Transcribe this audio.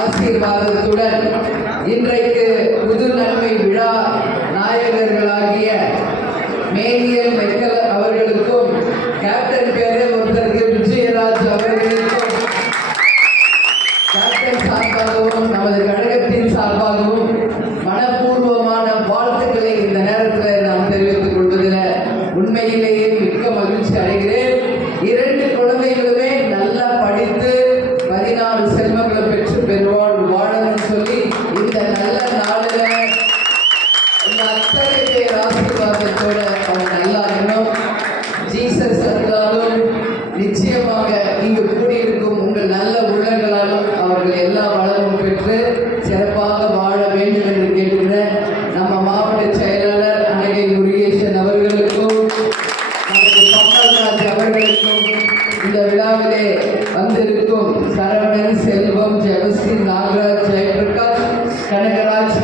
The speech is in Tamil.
ஆசீர்வாதத்துடன் இன்றைக்கு புது நன்மை விழா நாயகர்களாகிய மேனியல் மெக்கல் அவர்களுக்கும் கேப்டன் பேரே ஒருத்தருக்கு விஜயராஜ் அவர்களுக்கும் கேப்டன் சார்பாகவும் நமது கழகத்தின் சார்பாகவும் மனப்பூர்வமான வாழ்த்துக்களை இந்த நேரத்தில் நாம் தெரிவித்துக் கொள்வதில் உண்மையிலேயே மிக்க மகிழ்ச்சி அடைகிறேன். 2 குழந்தைகளுமே நல்லா படித்து 14 செல்வங்களை பெற்று பெறுவாள் வாழணும்னு சொல்லி இந்த நல்ல நாளில் இந்த அத்தனை பேர் ஆசீர்வாதத்தோட அவங்க நல்லா இருக்கணும். ஜீசஸ் அருளாலும் நிச்சயமாக இங்கு கூடியிருக்கும் உங்கள் நல்ல உள்ளங்களாலும் அவர்கள் எல்லா வளமும் பெற்று சிறப்பாக வாழ வேண்டும் என்று கேட்கிறேன். நம்ம மாவட்ட செயலாளர் அனகை முருகேசன் அவர்களுக்கும் நமது பம்மல்ராஜ் அவர்களுக்கும் இந்த விழாவிலே வந்திருக்கும் சரவணன், செல்வம், ஜெபஸ்ரீ, நாகராஜ், ஜெயபிரகாஷ், கனகராஜ்